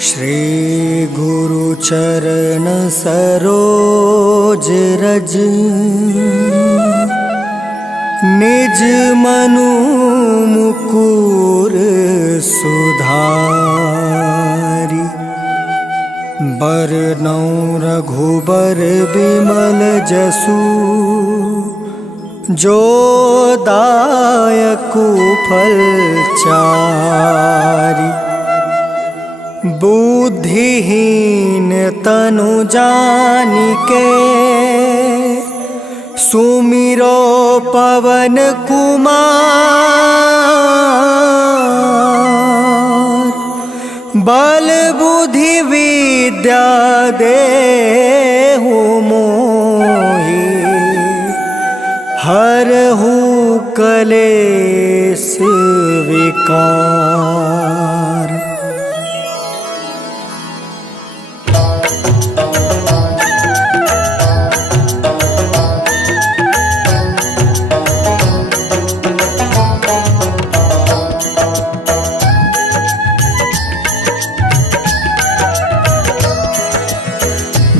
श्री गुरु चरण सरोज रज निज मनु मुकुर सुधारि। बरनौ रघुबर बिमल जसु जो दायकु फल चारि। बुद्धिहीन तनु जानिके सुमिरो पवन कुमार। बल बुद्धि विद्या देहु मोहि हरहु कलेश विकार।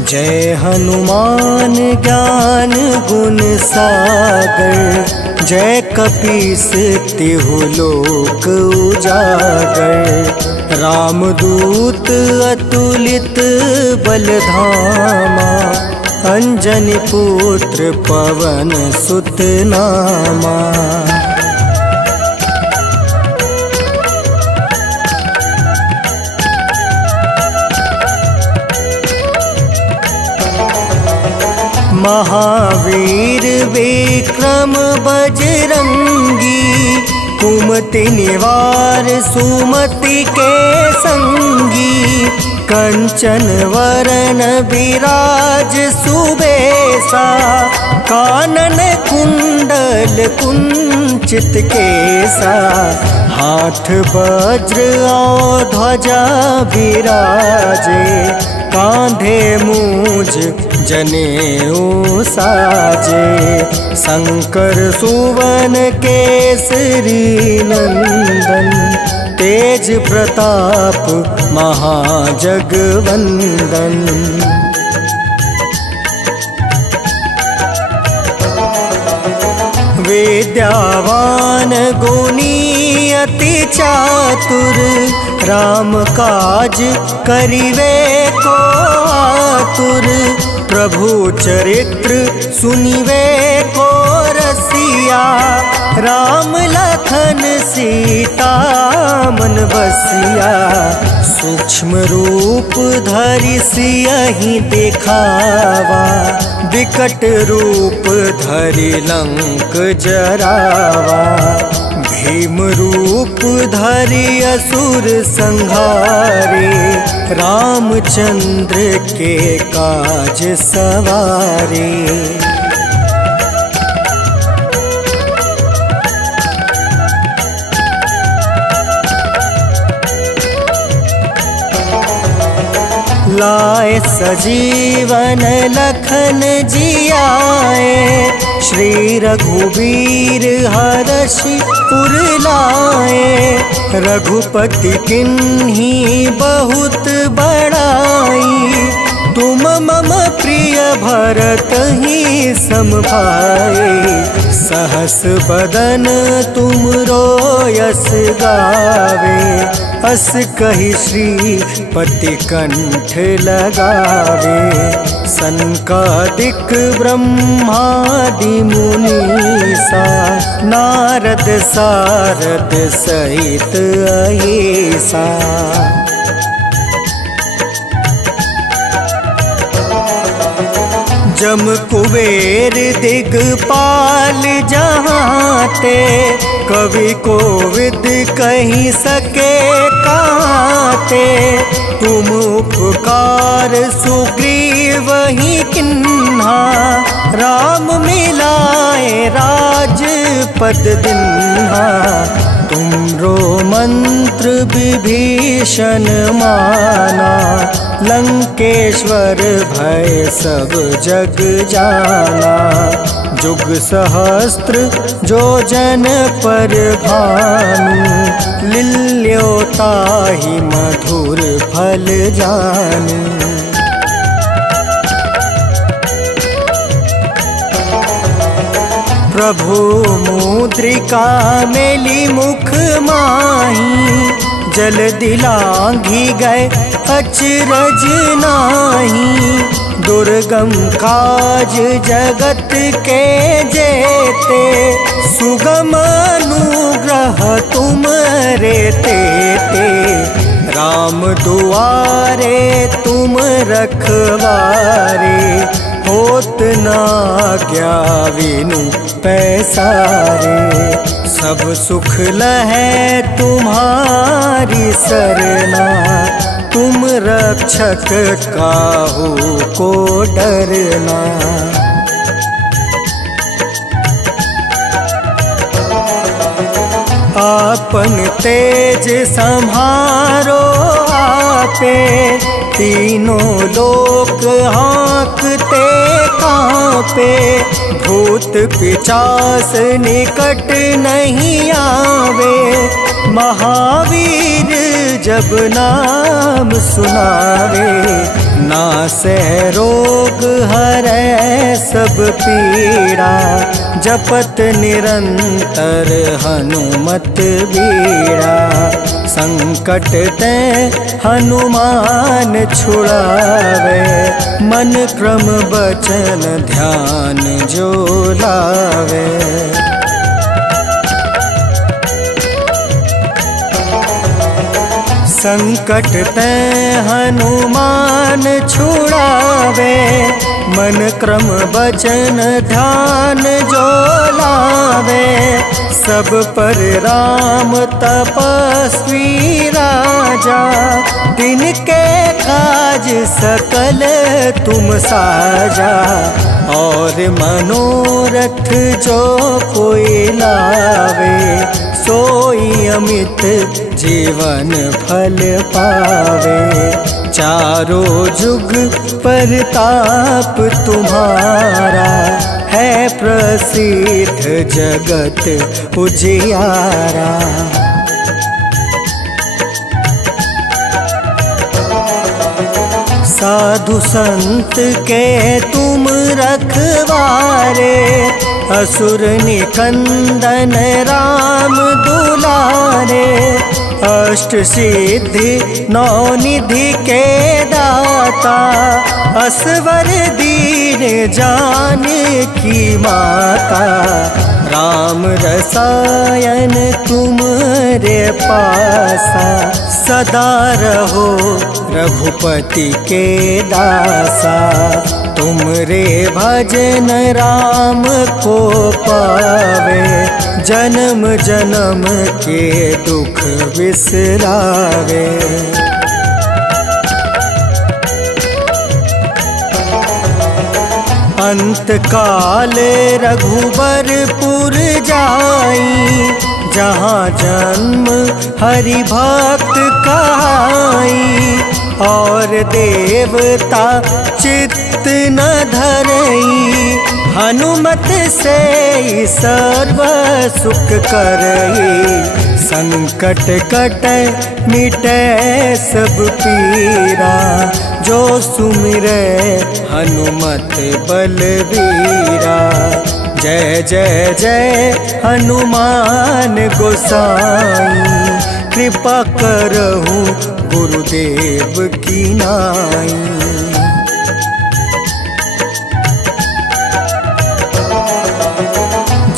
जय हनुमान ज्ञान गुण सागर। जय कपीस तिहु लोक उजागर। रामदूत अतुलित बल धामा। अंजनी पुत्र पवन सुत नामा। महावीर विक्रम बजरंगी। कुमति निवार सुमति के संगी। कंचन वरण विराज सुबेसा। कानन कुंडल कुंचित केसा। हाथ वज्र और ध्वजा विराजे। कांधे मूज जनेऊ साजे। शंकर सुवन केसरी नंदन। तेज प्रताप महाजगवंदन। विद्यावान गुणी अति चातुर। राम काज करिवे को आतुर। प्रभु चरित्र सुनिवे को रसिया। राम लखन सीता मन बसिया। सूक्ष्म रूप धरि सियहि दिखावा। विकट रूप धरि लंक जरावा। भीम रूप धरि असुर संहारे। रामचंद्र के काज सवारे। लाए सजीवन लखन जियाए। श्री रघुबीर हरषि उर लाए। रघुपति किन्ही बहुत बड़ाई। तुम मम प्रिय भरत ही सम भाई। सहस बदन तुमरो यस गावे। अस कहि श्रीपति कंठ लगावे। सनकादिक ब्रह्मादि मुनीसा। नारद सारद सहित अहिसा। जम कुबेर दिगपाल जहाँते। कवि कोविद कहि सके काते। तुम उपकार सुग्रीवहि किन्हा। राम मिलाए राजपद दिन्हा। तुमरो मंत्र विभीषण माना। लंकेश्वर भय सब जग जाना। जुग सहस्त्र जो जन पर भानु। लील्योताहि मधुर मधुर फल जानू। प्रभु मुद्रिका मेली मुख माही, जल दिलांघी गए अचरज नाही। दुर्गम काज जगत के जेते, सुगम अनुग्रह तुम रे तेते। राम दुआरे तुम रखवारे, होत ना आज्ञा विनु पैसारे। सब सुख लहै तुम्हारी सरना, तुम रक्षक काहू को डरना। आपन तेज सम्हारो आपे, तीनों लोक हाँकते कांपे। भूत पिचास निकट नहीं आवे, महावीर जब नाम सुनावे। नासै रोग हरै सब पीड़ा, जपत निरंतर हनुमत बीड़ा। संकट ते हनुमान छुड़ावे, मन क्रम बचन ध्यान जो लावे। संकट ते हनुमान छुड़ावे, मन क्रम बचन ध्यान जो लावे। सब पर राम तपस्वी राजा, तिनके काज सकल तुम साजा। और मनोरथ जो कोई लावे, सोई अमित जीवन फल पावे। चारों जुग परताप तुम्हारा, है प्रसिद्ध जगत उजियारा। साधु संत के तुम रखवारे, असुर निकंदन राम दुलारे। अष्ट सिद्धि नौ निधि के दाता, असवर दीन जानकी माता। राम रसायन तुमरे पासा, सदा रहो रघुपति के दासा। तुमरे भजन राम को पावे, जन्म जन्म के दुख बिसरावे। अंत काल रघुबरपुर जाई, जहाँ जन्म हरि भक्त कहाई। और देवता चित्त न धरई, हनुमत से सर्व सुख करई। संकट कटै मिटै सब पीरा, जो सुमिरै हनुमत बलबीरा। जय जय जय हनुमान गोसाई, कृपा करहु गुरुदेव की नाई।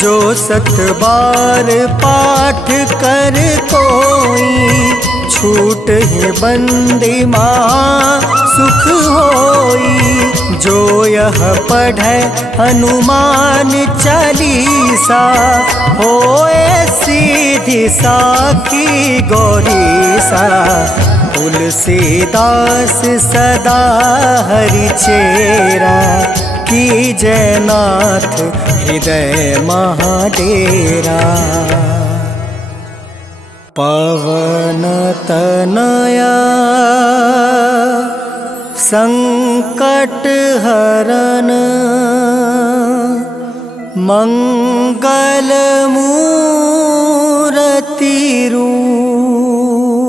जो सत बार पाठ कर कोई, छूट ही बंदी माँ सुख होई। जो यह पढ़े हनुमान चालीसा, होए सीधी साखी गौरीसा। तुलसीदास सदा हरि चेरा, की जयनाथ हृदय महाडेरा। पवन तनया संकट हरन, मंगल मूरति रूप।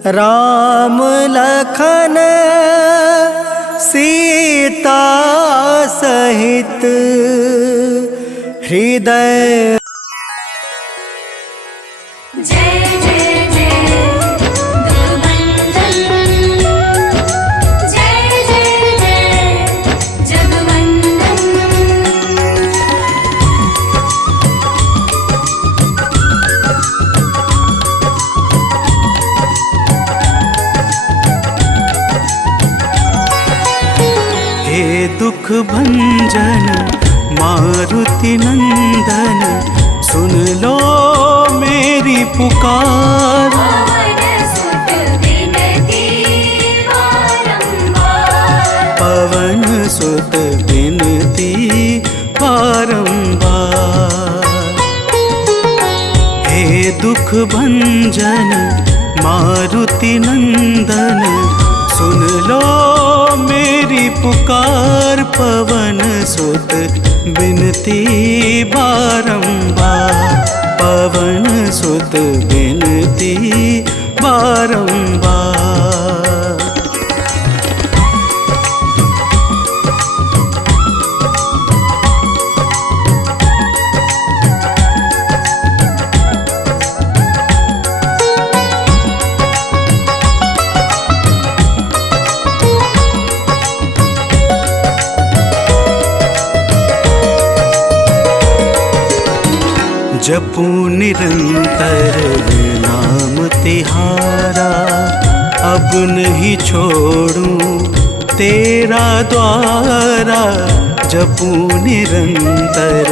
राम लखन सीता सहित हृदय। जय जय जय दुर्बंधन, जय जय जय जगवंदन। हे दुख भंजन मारुति नंदन, सुन लो मेरी पुकार। पवन सुत विनती बारंबार, हे दुख भंजन मारुति नंदन, सुन लो मेरी पुकार। पवन सुत विनती बारंबार, पवन सुत विनती बारंबार। जपू निरंतर नाम तिहारा, अब नहीं छोड़ूं तेरा द्वारा। जपू निरंतर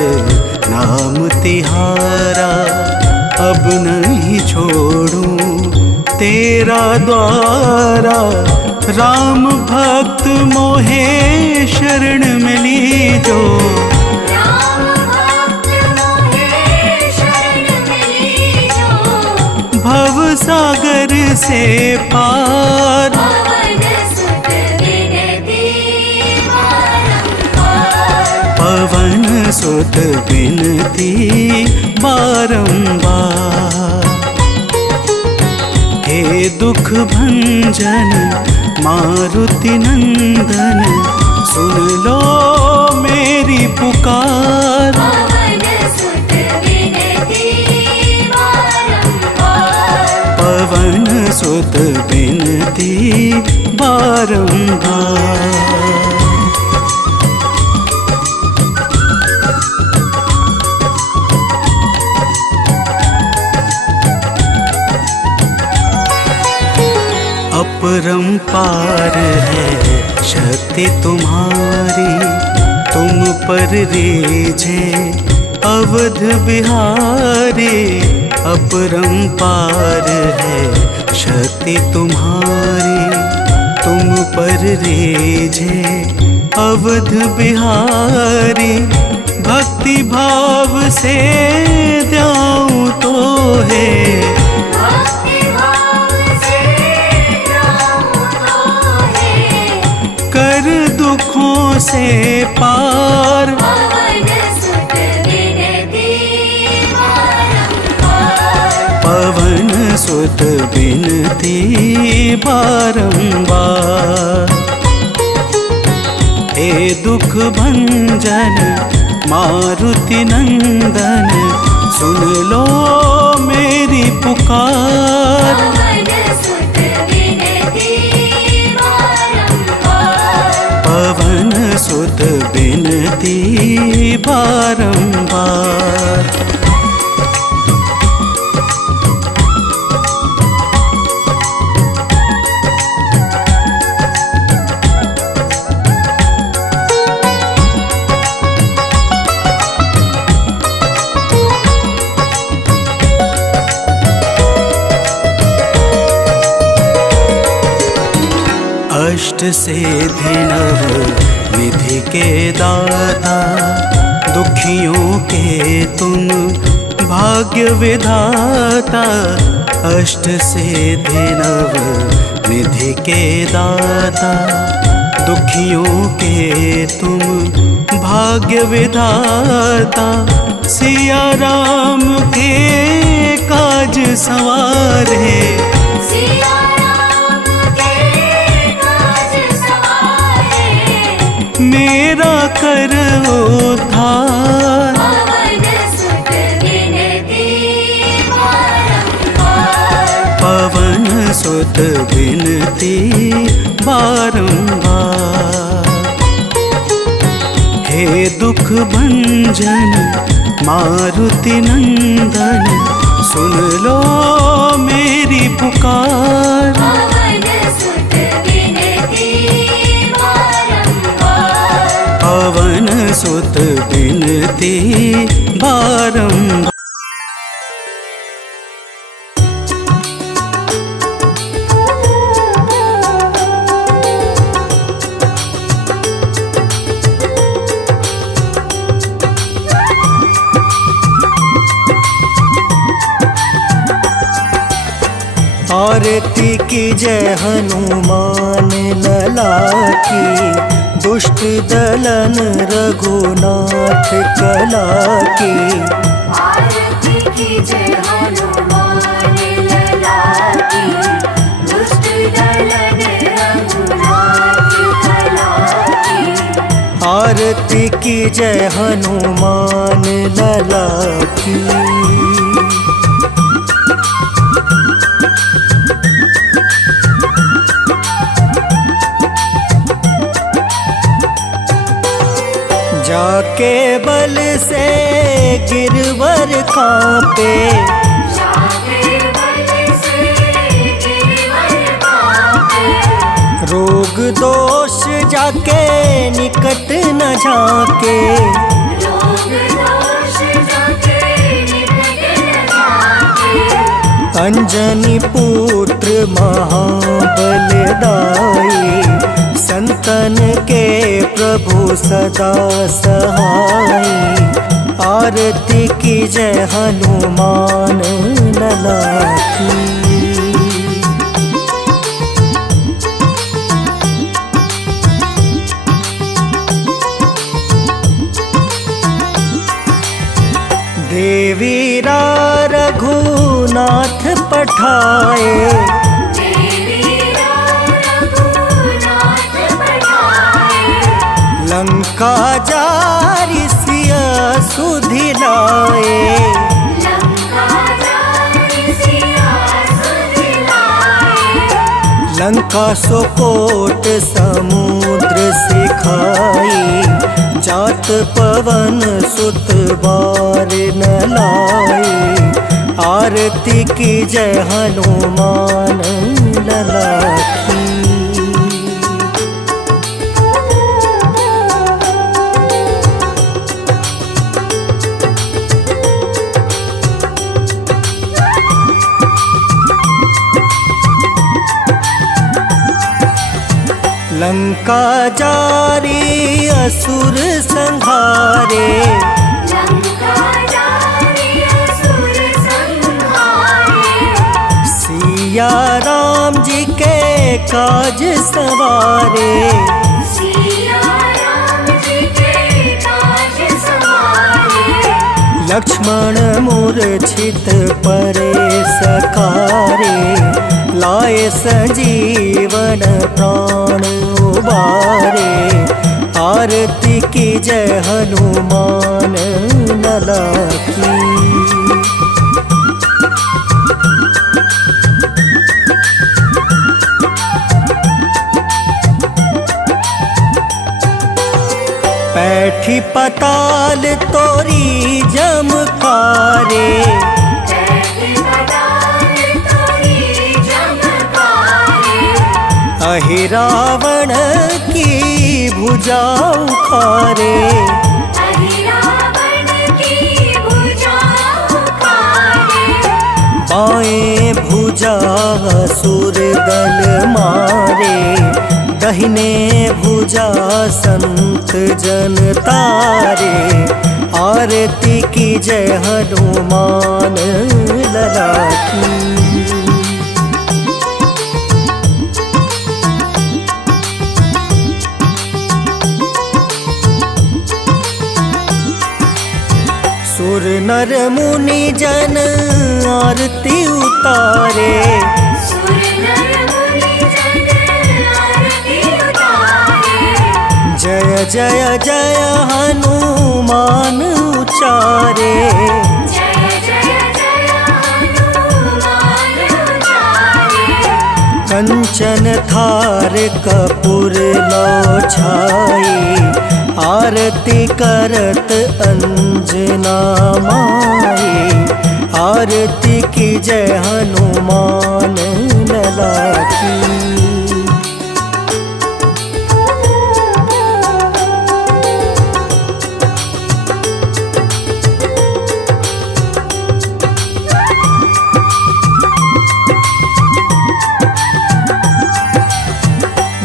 नाम तिहारा, अब नहीं छोड़ूं तेरा द्वारा। राम भक्त मोहे शरण मिली जो, भव सागर से पार। पवन सुत विनती बारंबार, हे दुख भंजन मारुति नंदन, सुन लो मेरी पुकार। पवन सुत विनती बारंबार। अपरंपार है शक्ति तुम्हारी, तुम पर रीझे अवध बिहारी। अपरंपार है शक्ति तुम्हारी, तुम पर रीझे अवध बिहारी। भक्ति भाव से द्याऊं तो है, कर दुखों से पार। पवन सुत विनती बारंबार, हे दुख भंजन मारुति नंदन, सुन लो मेरी पुकार। पवन सुत विनती बारंबार। अष्ट सिद्धि नव निधि के दाता, दुखियों के तुम भाग्य विधाता। अष्ट सिद्धि नव निधि के दाता, दुखियों के तुम भाग्य विधाता। सिया राम के काज सवारे, सिया सुत बिनती बारंबार। हे दुख भंजन मारुति नंदन, सुन लो मेरी पुकार। पवन सुत विनती बारंबार। पवन सुत बिनती बारंबार। आरती की जय हनुमान लला की, दुष्ट दलन रघुनाथ कला की। आरती की जय हनुमान लला की, दुष्ट दलन रघुनाथ कला की। आरती की जय हनुमान लला की। जाके बल से गिरवर कांपे, जाके बल से गिरवर कांपे। रोग दोष जाके निकट न झाके। रोग दोष जाके निकट न झाके। अंजनी पुत्र महाबलदाई, संतन के प्रभु सदा सहाय। आरती की जय हनुमान लला की। देवी रघुनाथ पठाए, लंका जारी सिया सुधिलाए। लंका सोकोट समुद्र सिखाई, जात पवन सुत बार न लाए। आरती की जय हनुमान लला की। लंका जारी असुर संहारे, सिया राम जी के काज सवारे। लक्ष्मण मूर्छित परे सकारे, लाए संजीवन प्राण उबारे। आरती की जय हनुमान लला की। पैठी पताल तोरी जमकारे, अहि रावण की भुजा उखारे। बाएं भुजा असुर दल मारे, दहिने भुजा संत जन तारे। आरती की जय हनुमान लला की। सुर नर मुनि जन आरती उतारे, जय जय जय हनुमान उचारे। कंचन थार कपूर लो छाई, आरती करत अंजना माई। आरती की जय हनुमान लला की।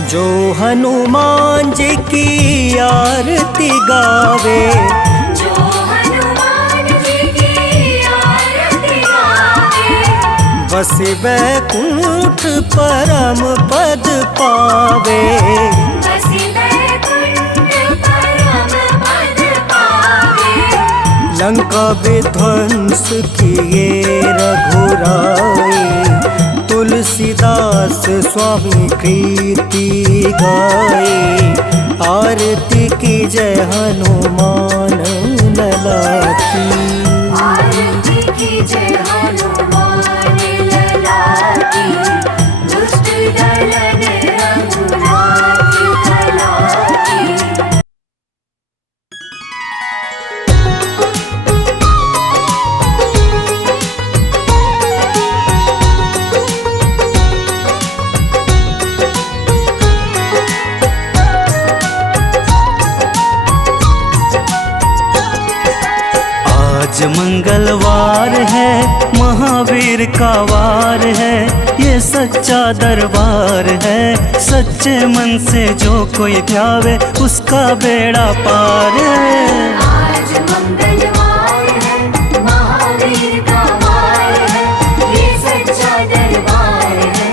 जो हनुमान जी की आरती गावे, जो हनुमान जी की आरती गावे, बस वैकुंठ परम पद पावे। बसी वैकुंठ परम पद पावे। लंका विध्वंस किए रघुराई, तुलसीदास स्वामी कृति गाए। आरती की जय हनुमान लला की। आरती की जय हनुमान लला की। दुष्ट दलन रघुनाथ कला की। आज मंगलवार है, महावीर का वार है। ये सच्चा दरबार है, सच्चे मन से जो कोई ध्यावे उसका बेड़ा पार है। आज मंगलवार है, महावीर का वार है। ये सच्चा दरबार है,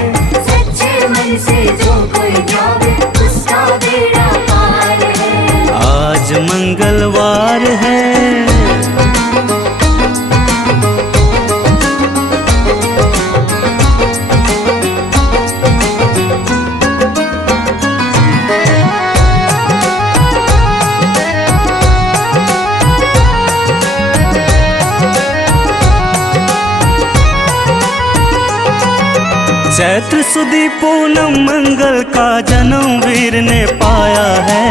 सच्चे मन से जो कोई ध्यावे उसका बेड़ा पार है। आज मंगलवार है। चैत्र सुदी पूनम मंगल का जन्म वीर ने पाया है,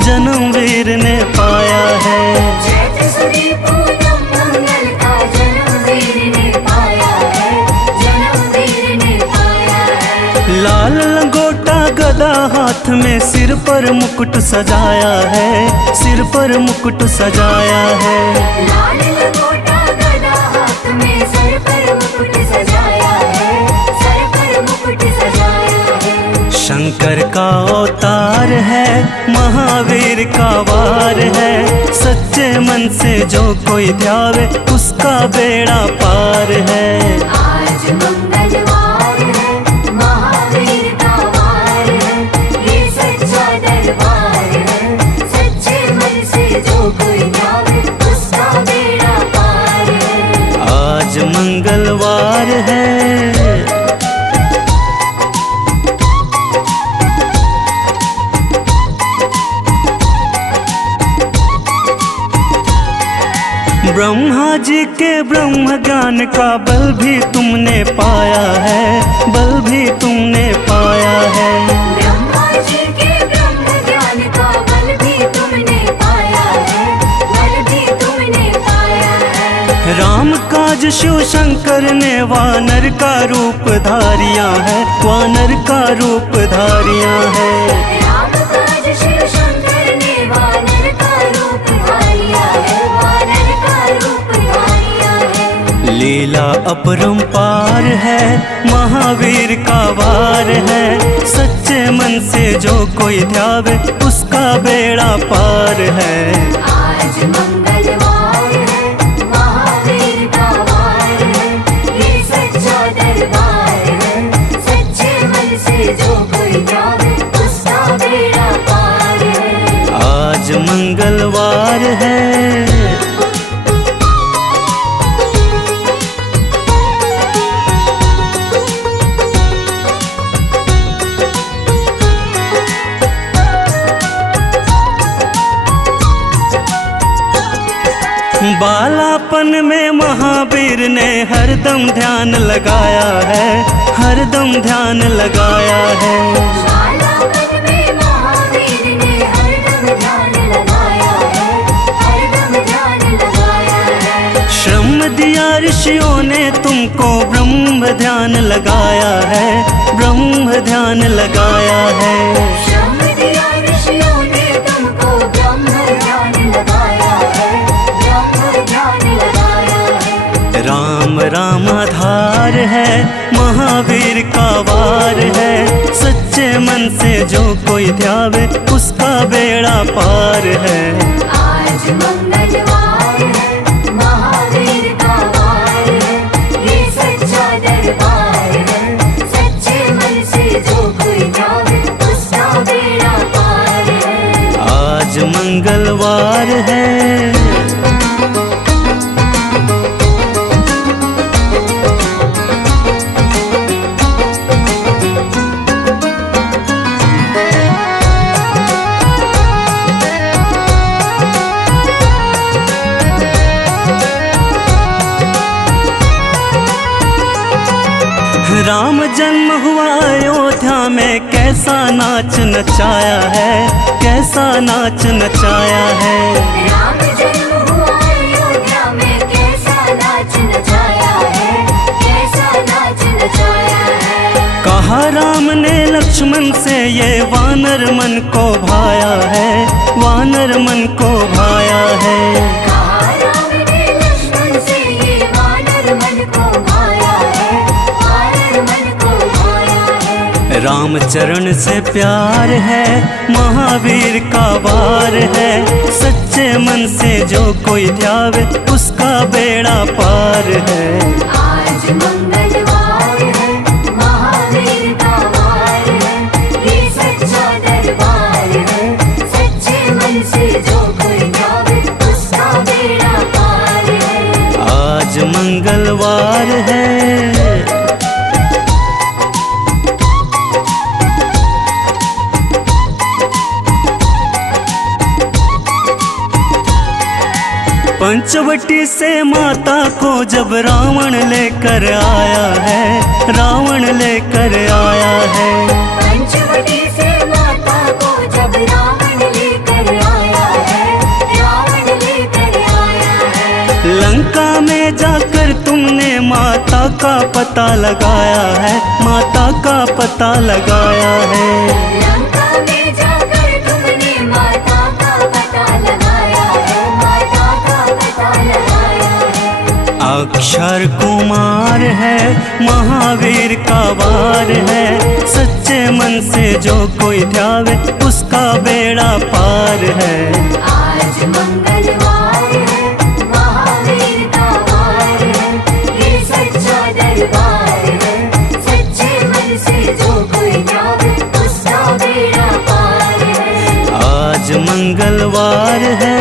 जन्म वीर ने पाया है। चैत्र सुदी पूनम मंगल का जन्म वीर ने पाया है, जन्म वीर ने पाया है। लाल लंगोटा गदा हाथ में, सिर पर मुकुट सजाया है, सिर पर मुकुट सजाया है। लाल लंगोटा गदा हाथ में, सर पर मुकुट सजाया है, सर पर मुकुट सजाया है। शंकर का अवतार है, महावीर का वार है। सच्चे मन से जो कोई ध्यावे उसका बेड़ा पार है। आज मंगलवार है, महावीर का वार है। ये सच्चा दरबार है, सच्चे मन से जो कोई ध्यावे उसका बेड़ा पार है। आज मंगलवार है। ब्रह्मा जी के ब्रह्म ज्ञान का बल भी तुमने पाया है, बल भी तुमने पाया है। ब्रह्मा जी के ब्रह्म ज्ञान का बल भी तुमने पाया है, बल भी तुमने पाया है। राम काज शिव शंकर ने वानर का रूप धारिया है, वानर का रूप धारिया है। राम काज शिव शंकर ने वानर का रूप धारिया है, वानर का रूप धारिया है। लीला अपरंपार है, महावीर का वार है। सच्चे मन से जो कोई ध्यावे उसका बेड़ा पार है। आज मंगलवार है, महावीर का वार है। ये सच्चा दरबार है, सच्चे मन से जो कोई ध्यावे उसका बेड़ा पार है। आज मंगलवार है। बालापन में महावीर ने हरदम ध्यान लगाया है, हर हरदम ध्यान लगाया है। ज्वाला मन में महावीर ने हरदम ध्यान लगाया है, हरदम ध्यान लगाया है। श्रम दिया ऋषियों ने तुमको ब्रह्म ध्यान लगाया है, ब्रह्म ध्यान लगाया है। श्रम दिया ऋषियों ने तुमको ब्रह्म ध्यान लगाया है, ब्रह्म ध्यान लगाया है। राम राम आधार है, महावीर का वार है। सच्चे मन से जो कोई ध्यावे उसका बेड़ा पार है। आज मंगलवार है, महावीर का वार है, ये सच्चा दरबार है। सच्चे मन से जो कोई ध्यावे उसका बेड़ा पार है। आज मंगलवार है। राम जन्म हुआ अयोध्या में, कैसा नाच नचाया है, कैसा नाच नचाया है। राम जन्म हुआ अयोध्या में, कैसा नाच नचाया है, कैसा नाच नचाया है। कहा राम ने लक्ष्मण से ये वानर मन को भाया है, वानर मन को भाया है। कहा राम ने लक्ष्मण से ये वानर मन को भाया है, वानर मन को भाया है। राम चरण से प्यार है, महावीर का वार है। सच्चे मन से जो कोई ध्यावे उसका बेड़ा पार है। आज मंगलवार है, महावीर का वार है, ये सच्चा दरबार है। सच्चे मन से जो कोई ध्यावे उसका बेड़ा पार है। आज मंगलवार है। पंचवटी से माता को जब रावण लेकर आया है, रावण लेकर आया है। पंचवटी से माता को जब रावण लेकर आया है, रावण लेकर आया है। लंका में जाकर तुमने माता का पता लगाया है, माता का पता लगाया है। लंका में जाकर तुमने माता का पता लगाया है, माता का पता लगाया है। अक्षर कुमार है, महावीर का वार है। सच्चे मन से जो कोई ध्यावे उसका बेड़ा पार है। आज मंगलवार है, महावीर का वार है, ये सच्चा दरबार है। सच्चे मन से जो कोई ध्यावे उसका बेड़ा पार है। आज मंगलवार है।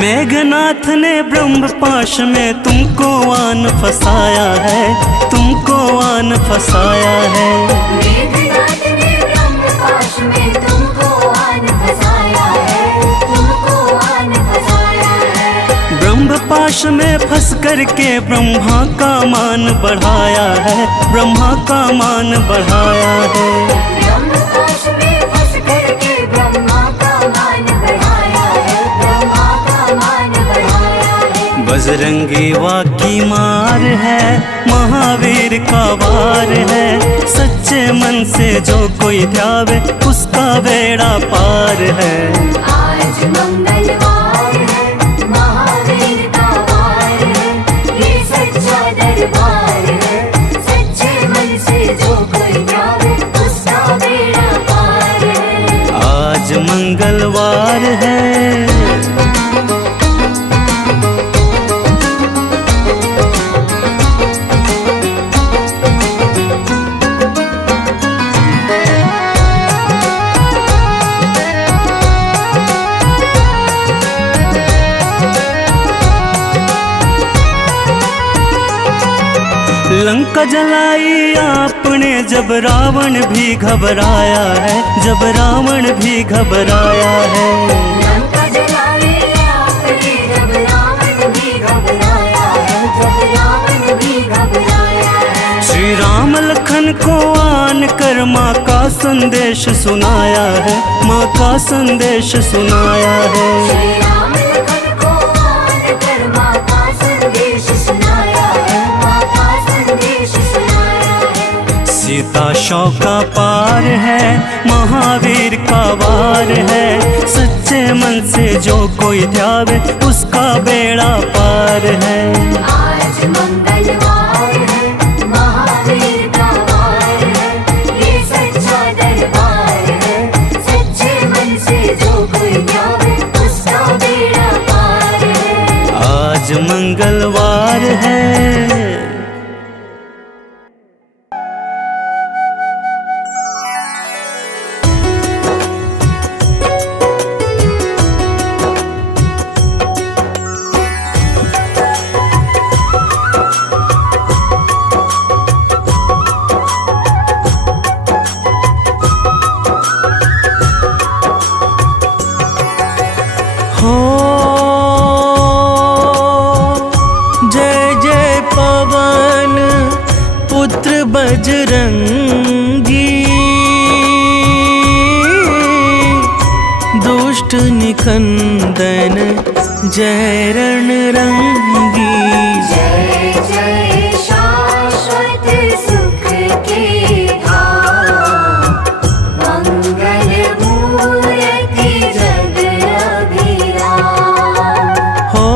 मेघनाथ ने ब्रह्म पाश में तुमको आन फसाया है, तुमको आन फसाया है। मेघनाथ ने ब्रह्म पाश में तुमको आन फसाया है, तुमको आन फसाया है। ब्रह्म पाश में फंस करके ब्रह्मा का मान बढ़ाया है, ब्रह्मा का मान बढ़ाया है। ब्रह्म पाश में फंस करके ब्रह्मा का मान बढ़ाया है, ब्रह्मा का मान बढ़ाया है। बजरंगी वाकी मार है, महावीर का वार है। सच्चे मन से जो कोई ध्यावे उसका बेड़ा पार है। आज मंगलवार है, महावीर का वार है, ये सच्चा दरबार है। सच्चे मन से जो कोई ध्यावे उसका बेड़ा पार है। आज मंगलवार है। लंका जलाई आपने जब रावण भी घबराया है, जब रावण भी घबराया है। लंका जलाई आपने जब रावण भी घबराया है, जब रावण भी घबराया है। श्री राम लखन को आन कर माँ का संदेश सुनाया है, माँ का संदेश सुनाया है। श्री राम लखन को आन कर माँ का संदेश सुनाया है, माँ का संदेश सुनाया है। सीता शौक का पार है, महावीर का वार है। सच्चे मन से जो कोई ध्यावे उसका बेड़ा पार है। आज मंगलवार है, महावीर का वार है, ये सच्चा दरबार है। सच्चे मन से जो कोई ध्यावे उसका बेड़ा पार है। आज मंगलवार है। हो जय जय पवन पुत्र बजरंगी, दुष्ट निकंदन जय रणरंगी। जय जय शाश्वत सुख के धाम, मंगल मूर्ति जग अभिराम। हो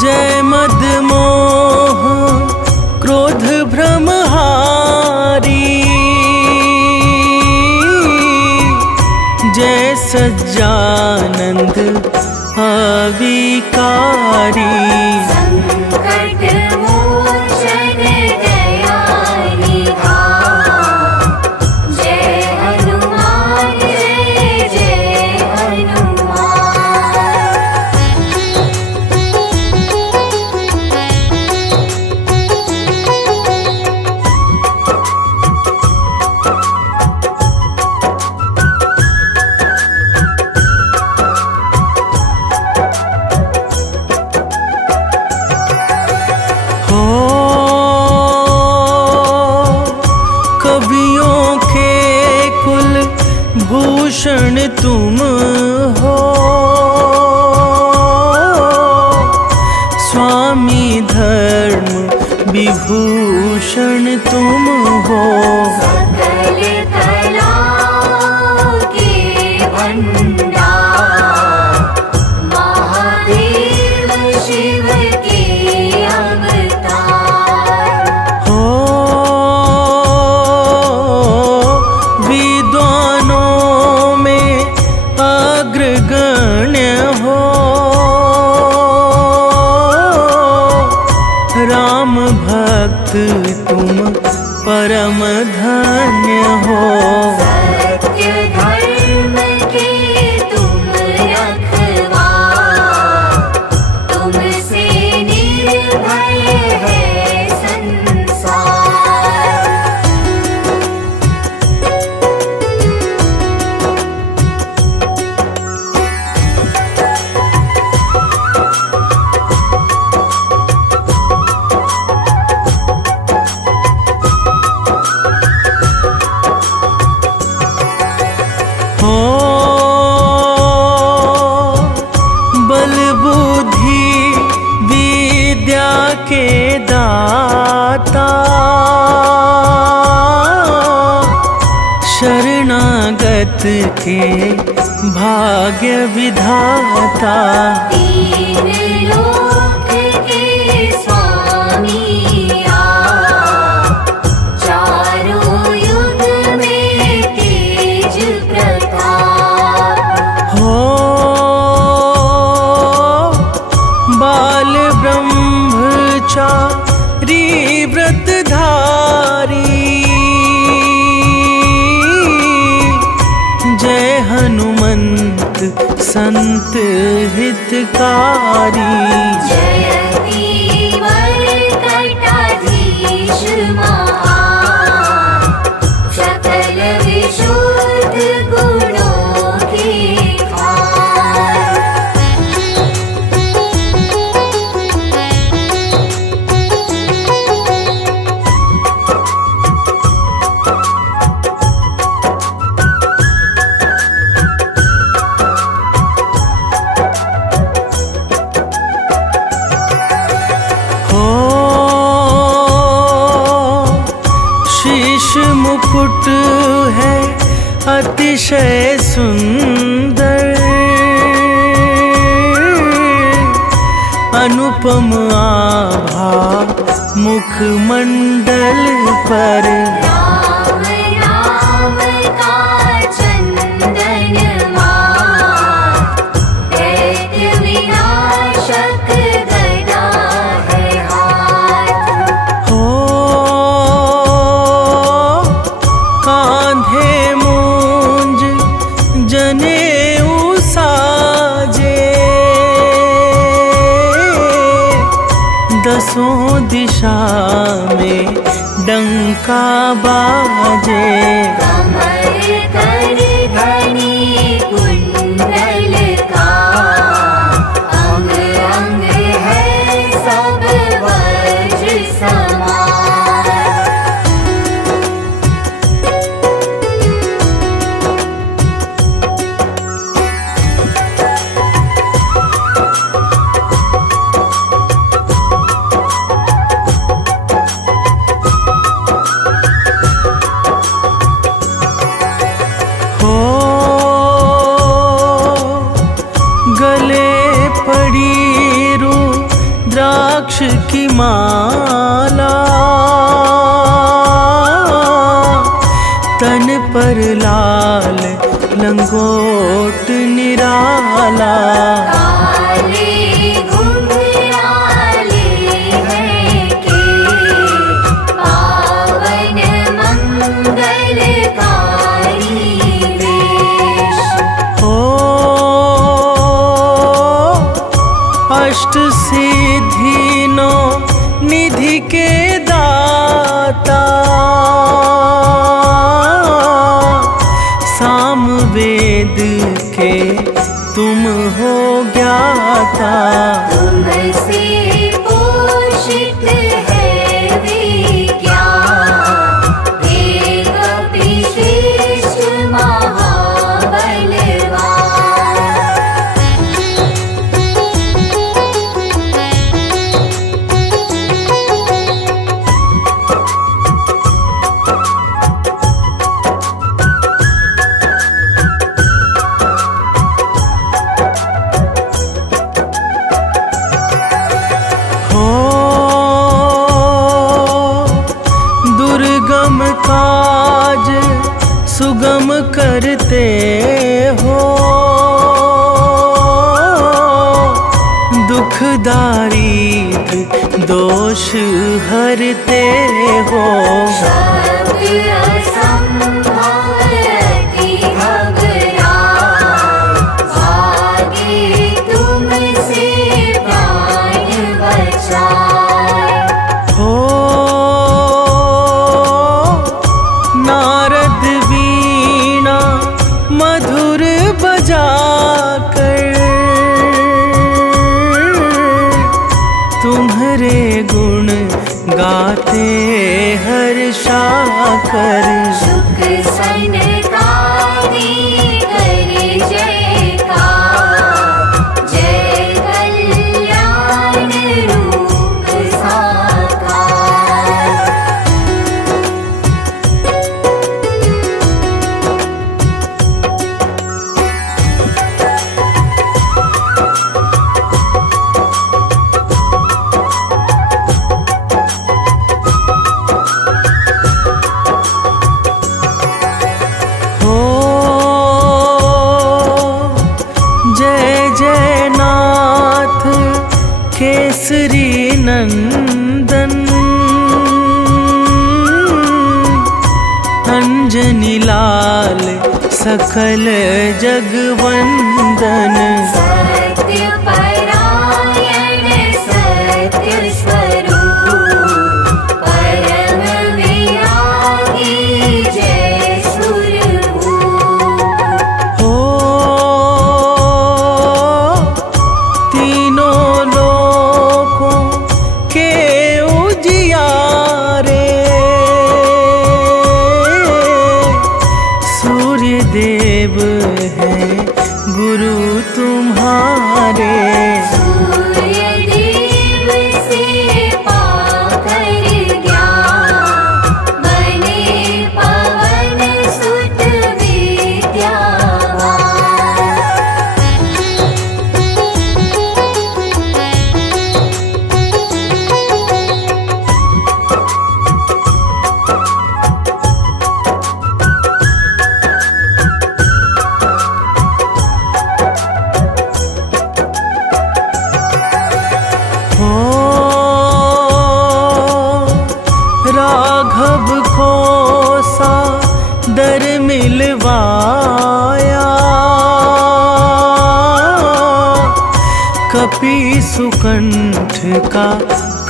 जय मदमोह क्रोध भ्रमहारी, जय सज्जानंद अविकारी। संकट मोचन दया निधान, जय हनुमान जय जय हनुमान। हो कवियों के कुल भूषण तुम हो, स्वामी धर्म विभूषण तुम हो। सकल कलाओं के भंडार, महादेव शिव के अवतार। हो विद्वानों में अग्रगण्य हो, राम भक्त तुम परम धन्य हो। सत्य धर्म के तुम रखवार, तुमसे निर्भय है संसार। हो बल बुद्धि विद्या के दाता, शरणागत के भाग्य विधाता। तीन लोक के स्वामी आप, चारों युग में तेज प्रताप। हो बाल ब्रह्मचारी व्रतधारी, जय हनुमंत संत हितकारी। मुकुट है अतिशय सुंदर, अनुपम आभा मुखमंडल पर। राम नाम का चंदन मात, दैत्य विनाशक गदा है हाथ। हो कांधे मूंज जनेऊ साजे, दसों दिशा में डंका बाजे। कमर कर धनी कुंडल का, अंग अंग है सब वज्र समान। हो गले पड़ी रुद्राक्ष की माला, तन पर लाल लंगोट निराला। काले घुंघराले हैं के, पावन मंगलकारी वेश। हो अष्ट सिद्धि नो निधि के दाता, सामवेद के तुम हो ज्ञाता। तुमसे पोषित है विज्ञान, एक विशेष महाबलवान। हो दुर्गम काज सुगम करते हो, दुखदारी दोष हरते हो। शब्द असंभव अति घबराए, भागे तुमसे प्राण बचाए। हो नारद वीणा मधुर बजाकर, तुम्हारे गुण गाते हर्षाकर। शुक सनकादि कर जयकार, जय कल्याण रूप साकार। हो जय जय नाथ केसरी नंदन, अंजनी लाल सकल जगवंदन। सत्य परायण सत्य स्वरूप, परम विरागी जय सुरभूप। हो तीनों लोकों के उजियारे, सूर्य देव है गुरु तुम्हारे। राघव को सादर मिलवाया, कपि सुकंठ का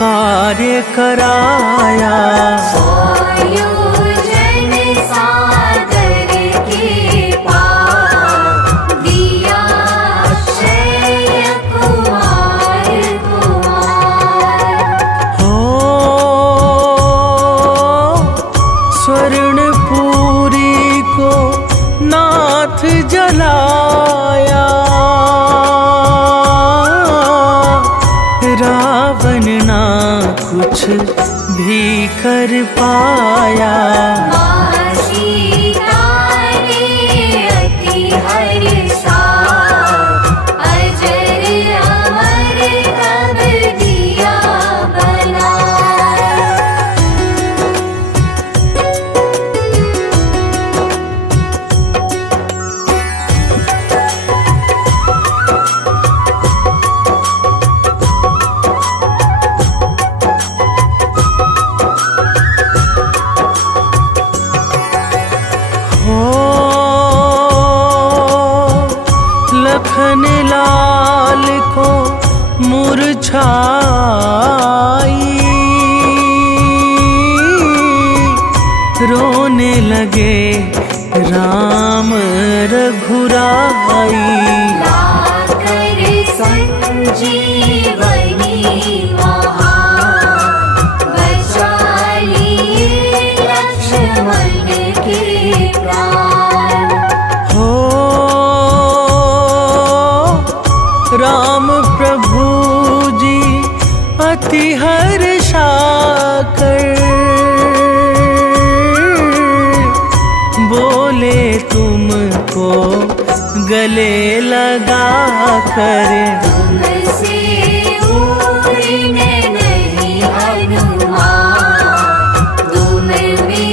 कार्य कराया। आयोजन सादर के पार दिया अक्षय कुमार कुमार। हो स्वर्णपुरी को नाथ जलाया, रावण ना कुछ भी कर पाया। माँ सीता ने अति हर्षा, अजर अमर तब दिया बनाया। हो लखन लाल को मुरझाई, रोने लगे राम रघुराई। लाकर संजीवनी महान, बचा लिए लक्ष्मण के प्राण। हो राम प्रभु जी अति हर्षाकर बोले तुमको गले लगा कर। तुमसे उड़ने नहीं हनुमान, तुम मेरे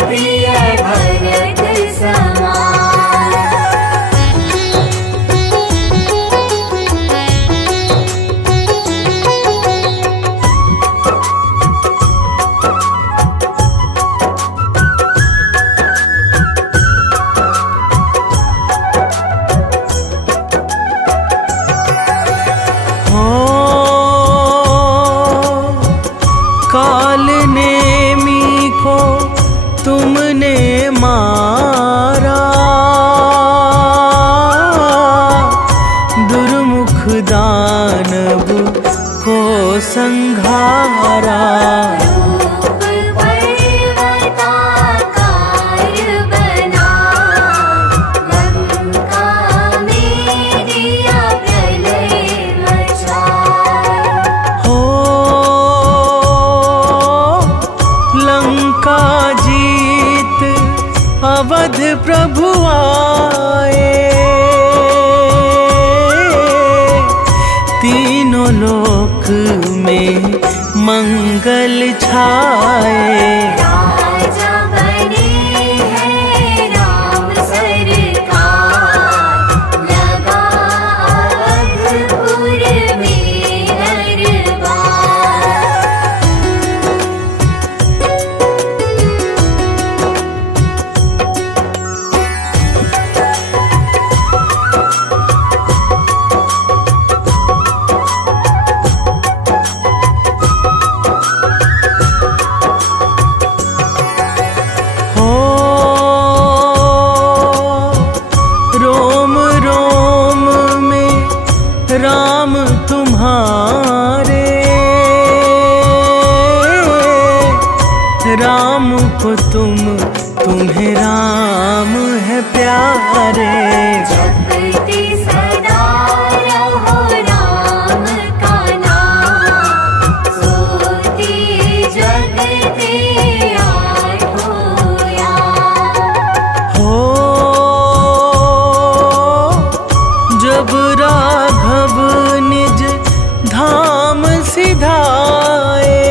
प्रिय भरत समान। हो काल नेमी को तुमने मारा, दुर्मुख दानव को संघारा। रूप पर्वताकार बना, लंका में दिया प्रलय मचाया। हो लंका जीत अवध प्रभु आए, तीनों लोक में मंगल छाए। राजा बने हैं राम सरकार, लगा अवधपुर में दरबार। हो रोम रोम में राम तुम्हारे, राम को तुम्हें राम है प्यारे। जपते सदा रहो राम का नाम, सोते जगते आठों याम। हो जब राघव निज धाम सिधाए,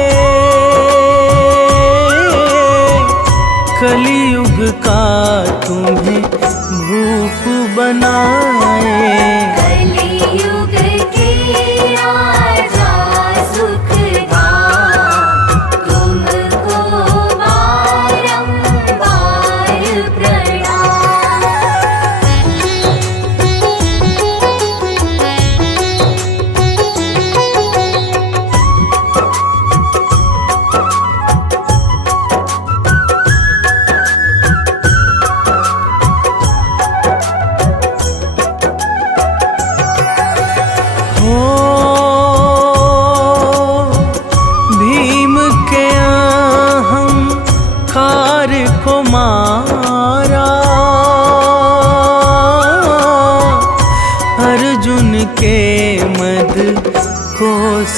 कलियुग का तुम्हें भूप बनाए। कलियुग के राजा सुखधाम, तुमको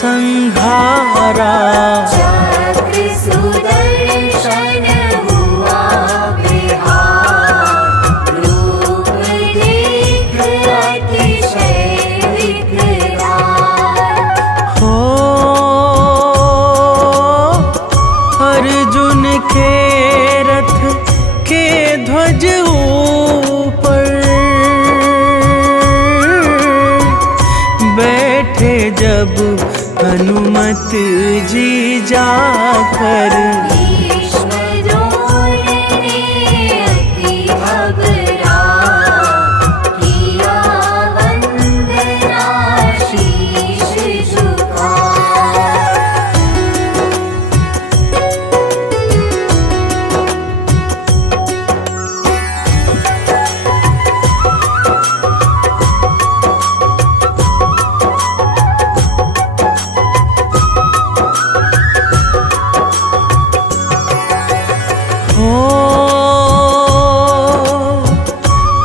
संहारा। चक्र सुदर्शन हुआ विहार, रूप देख अतिशय विकराल। हो अर्जुन के रथ के ध्वज ऊपर बैठे जब हनुमत जी जाकर। भीष्म द्रोण ने अति घबरा, किया वंदना शीश झुका। हो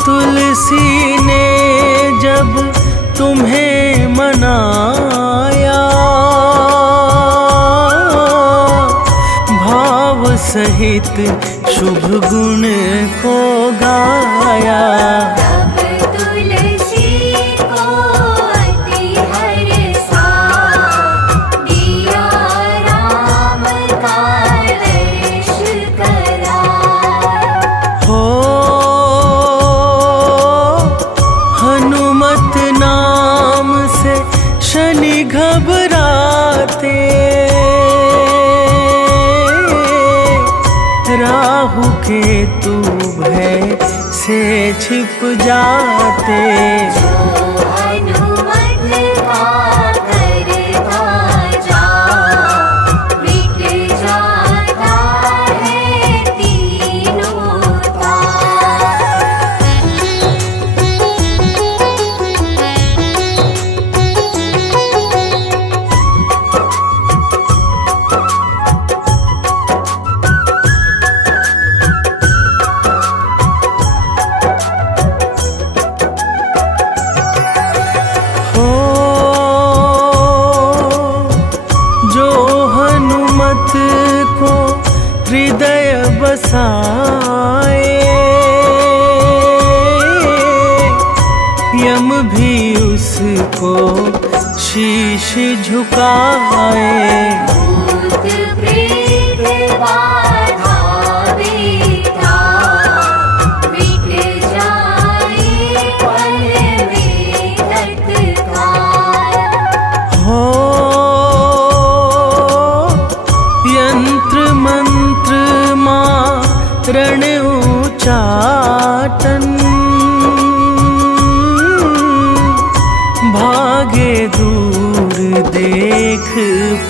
तुलसी ने जब तुम्हें मनाया, भाव सहित शुभ गुण को गाया। तब तुलसी को अति हर्षा, दिया राम का दर्श करा। हो हनुमत नाम से शनि घबराते, राहु केतु भय से छिप जाते। जो हनुमत का करता जा, मिट जाता है तीनों ताप। हो जो हनुमत को हृदय बसाए, यम भी उसको शीश झुकाए। भूत प्रेत बाधा बेता, मिट जाए पल में तत्काल। हो यंत्र मंत्र मारण उचाटन, भागे दूर देख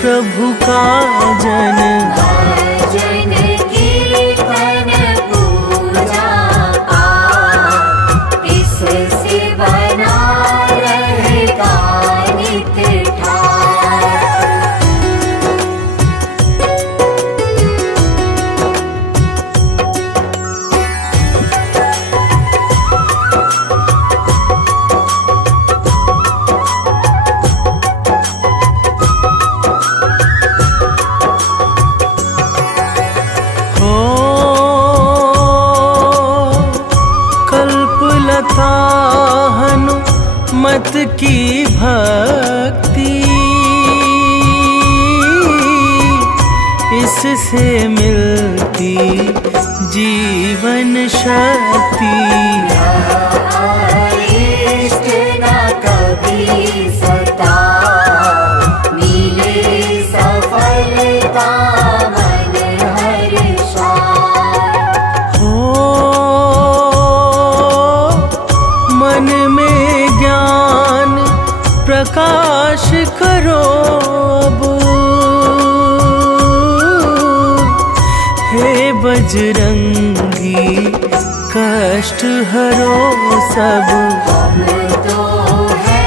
प्रभु का जन। भजन कीर्तन पूजा पाठ, इससे बना रहेगा नित ठाठ। हो कल्पलता हनुमत की भक्ति, इससे मिलती जीवन शक्ति। इष्ट न कभी सता, मिले सफलता मन हर्षा। हो मन में ज्ञान प्रकाश करो अब, हे बजरंगी कष्ट हरो सब। हम तो है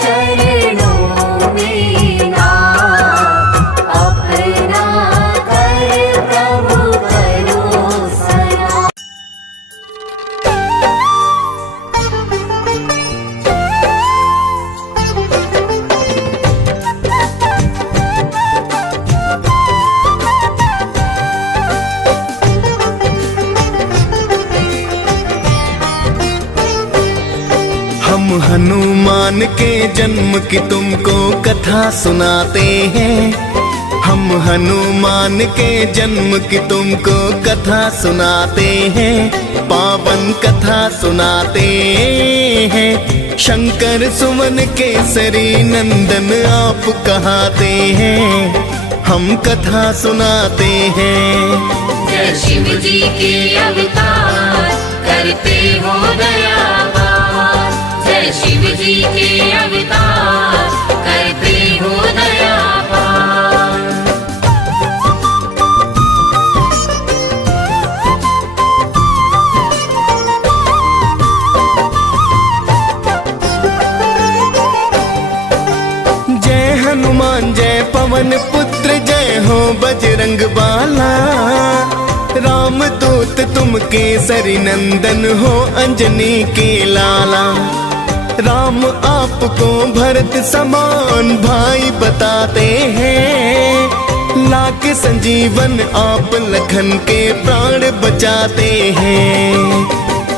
चरणों में ना, अपना कर प्रभु करो सना। हनुमान के जन्म की तुमको कथा सुनाते हैं। हम हनुमान के जन्म की तुमको कथा सुनाते हैं, पावन कथा सुनाते हैं। शंकर सुवन केसरी नंदन आप कहाते हैं, हम कथा सुनाते हैं। जय शिव जी के अवतार करते हो दयावार, जय शिव जी के अवतार करते हो दयावार। जय हनुमान जय पवन पुत्र, जय हो बजरंग बाला। राम दूत तुम केसरी नंदन हो, अंजनी के लाला। राम आपको भरत समान भाई बताते हैं, लाके संजीवन आप लखन के प्राण बचाते हैं।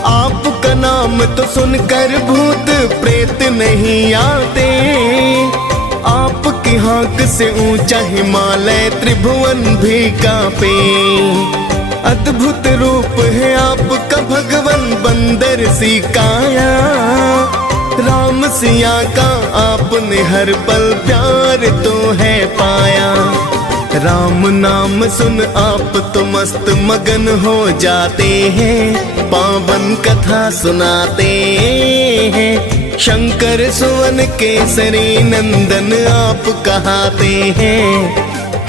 आपका नाम तो सुनकर भूत प्रेत नहीं आते, आपकी हाँक से ऊंचा हिमालय त्रिभुवन भी कांपे। अद्भुत रूप है आपका भगवन बंदर सी काया, राम सिया का आपने हर पल प्यार तो है पाया। राम नाम सुन आप तो मस्त मगन हो जाते हैं, पावन कथा सुनाते हैं। शंकर सुवन केसरी नंदन आप कहाते हैं,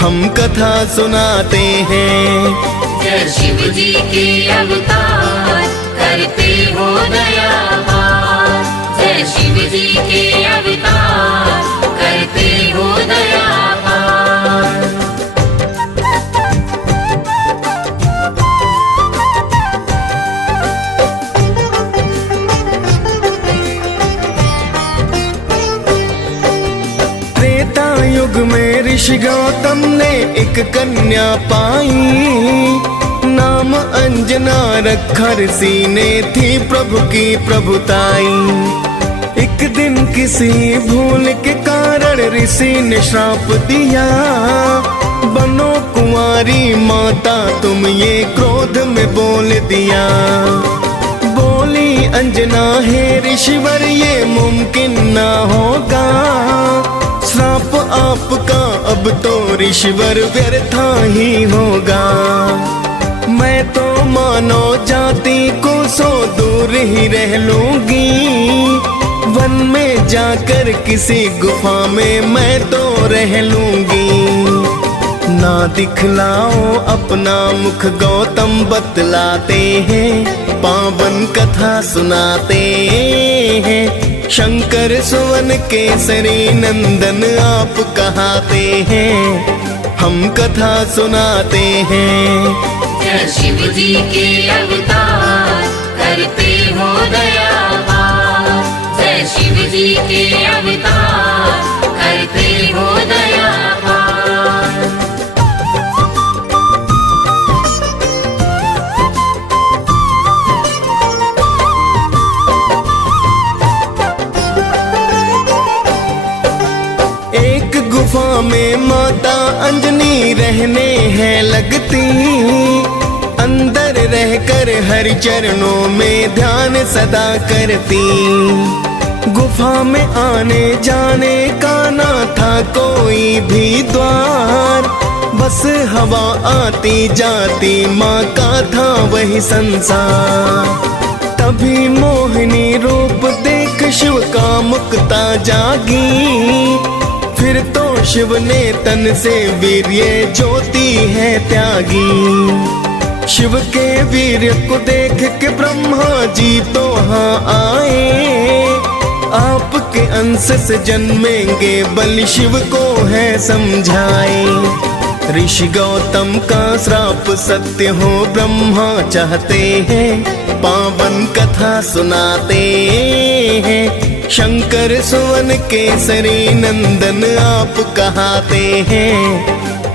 हम कथा सुनाते हैं। जय शिव जी के अवतार करते हो दयावार, जय शिव जी के अवतार करते हो दयावार। त्रेता युग में ऋषि गौतम ने एक कन्या पाई, नाम अंजना रखा ऋषि ने थी प्रभु की प्रभुताई। एक दिन किसी भूल के कारण ऋषि ने श्राप दिया, बनो कुंवारी माता तुम ये क्रोध में बोल दिया। बोली अंजना हे ऋषिवर ये मुमकिन ना होगा, श्राप आपका अब तो ऋषिवर व्यर्था ही होगा। मैं तो मानो जाति को सो दूर ही रह लूंगी, वन में जाकर किसी गुफा में मैं तो रह लूंगी। ना दिखलाओ अपना मुख गौतम बतलाते हैं, पावन कथा सुनाते हैं। शंकर सुवन केसरी नंदन आप कहाते हैं, हम कथा सुनाते हैं। जय शिव जी के अवतार करते हो दयावार, जय शिव जी के अवतार करते हो दयावार। एक गुफा में माता अंजनी रहने हैं लगती, अंदर रहकर हरि चरणों में ध्यान सदा करती। गुफा में आने जाने का ना था कोई भी द्वार, बस हवा आती जाती माँ का था वही संसार। तभी मोहिनी रूप देख शिव का मुक्ता जागी, फिर तो शिव ने तन से वीर्य ज्योति है त्यागी। शिव के वीर्य को देख के ब्रह्मा जी तो हाँ आए, आपके अंश से जन्मेंगे बलि शिव को है समझाए। ऋषि गौतम का श्राप सत्य हो ब्रह्मा चाहते हैं, पावन कथा सुनाते हैं। शंकर सुवन केसरी नंदन आप कहाते हैं,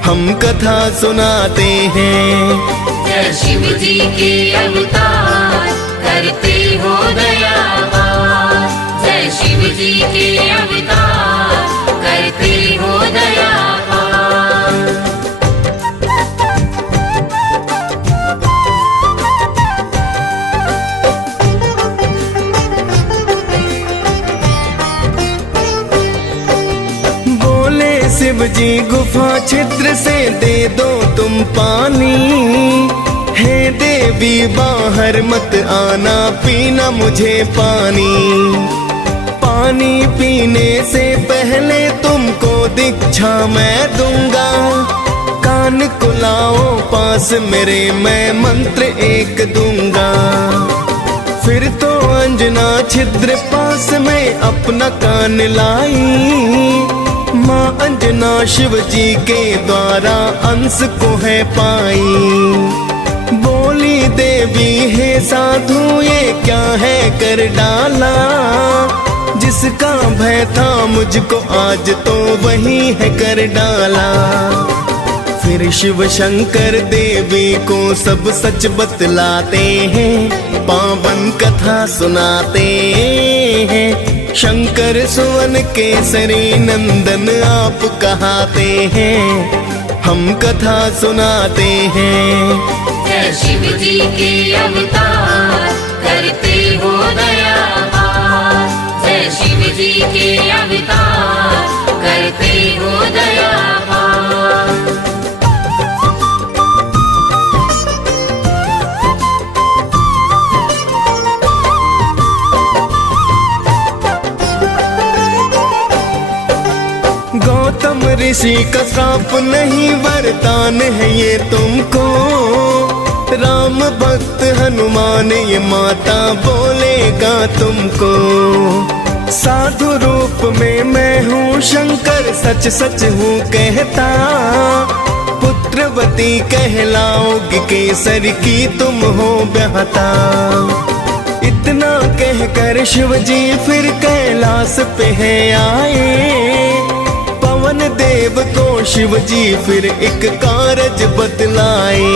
हम कथा सुनाते हैं। जय शिव जी के अवतार करते हो दयावार, जय शिव जी के अवतार करते हो दया पार। बोले शिव जी गुफा छिद्र से दे दो तुम पानी, हे देवी बाहर मत आना पीना मुझे पानी। पानी पीने से पहले तुमको दीक्षा मैं दूंगा, कान को लाओ पास मेरे मैं मंत्र एक दूंगा। फिर तो अंजना छिद्र पास में अपना कान लाई, माँ अंजना शिव जी के द्वारा अंश को है पाई। बोली देवी हे साधु ये क्या है कर डाला, जिसका भय था मुझको आज तो वही है कर डाला। फिर शिव शंकर देवी को सब सच बतलाते हैं, पावन कथा सुनाते हैं। शंकर सुवन केसरी नंदन आप कहाते हैं, हम कथा सुनाते हैं। जय शिव जी के अवतार करते हो दया पार। जय शिव जी के अवतार करते हो दया पार। गौतम ऋषि का श्राप नहीं वरदान है ये तुमको, राम भक्त हनुमान ये माता बोलेगा तुमको। साधु रूप में मैं हूँ शंकर सच सच हूँ कहता, पुत्रवती कहलाओगी केसर की तुम हो ब्याहता। इतना कहकर शिव जी फिर कैलाश पे है आए, पवन देव को शिव जी फिर एक कारज बतलाए।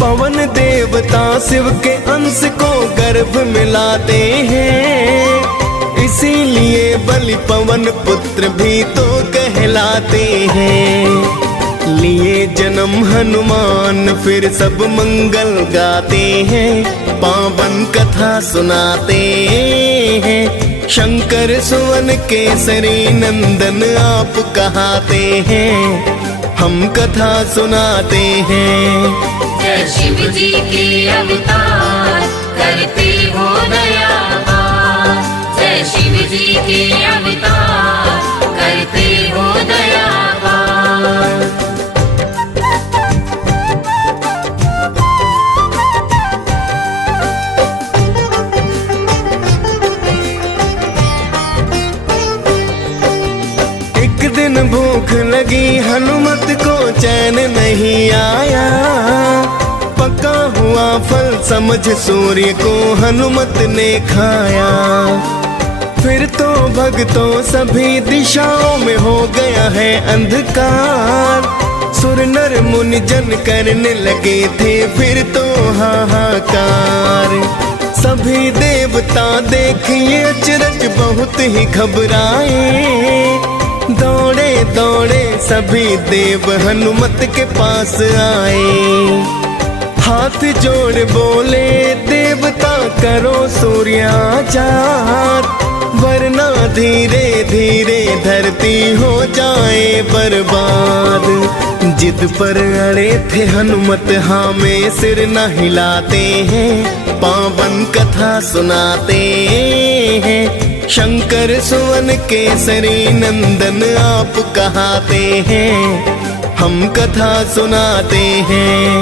पवन देवता शिव के अंश को गर्भ मिलाते हैं, इसीलिए बलि पवन पुत्र भी तो कहलाते हैं। लिए जन्म हनुमान फिर सब मंगल गाते हैं, पावन कथा सुनाते हैं। शंकर सुवन केसरी नंदन आप कहाते हैं, हम कथा सुनाते हैं। जय शिव जी के अवतार करते हो दया पार। जय शिव जी के अवतार करते हो दया पार। एक दिन भूख लगी हनुमत को चैन नहीं आया, पका हुआ फल समझ सूर्य को हनुमत ने खाया। फिर तो भक्तों सभी दिशाओं में हो गया है अंधकार, सुर नर मुनि जन करने लगे थे फिर तो हाहाकार। सभी देवता देखिए अचरज बहुत ही घबराए, दौड़े दौड़े सभी देव हनुमत के पास आए। हाथ जोड़ बोले देवता करो सूर्याजात, वरना धीरे धीरे धरती हो जाए बर्बाद। जिद पर अड़े थे हनुमत हाँ में सिर न हिलाते हैं, पावन कथा सुनाते हैं। शंकर सुवन केसरी नंदन आप कहाते हैं, हम कथा सुनाते हैं।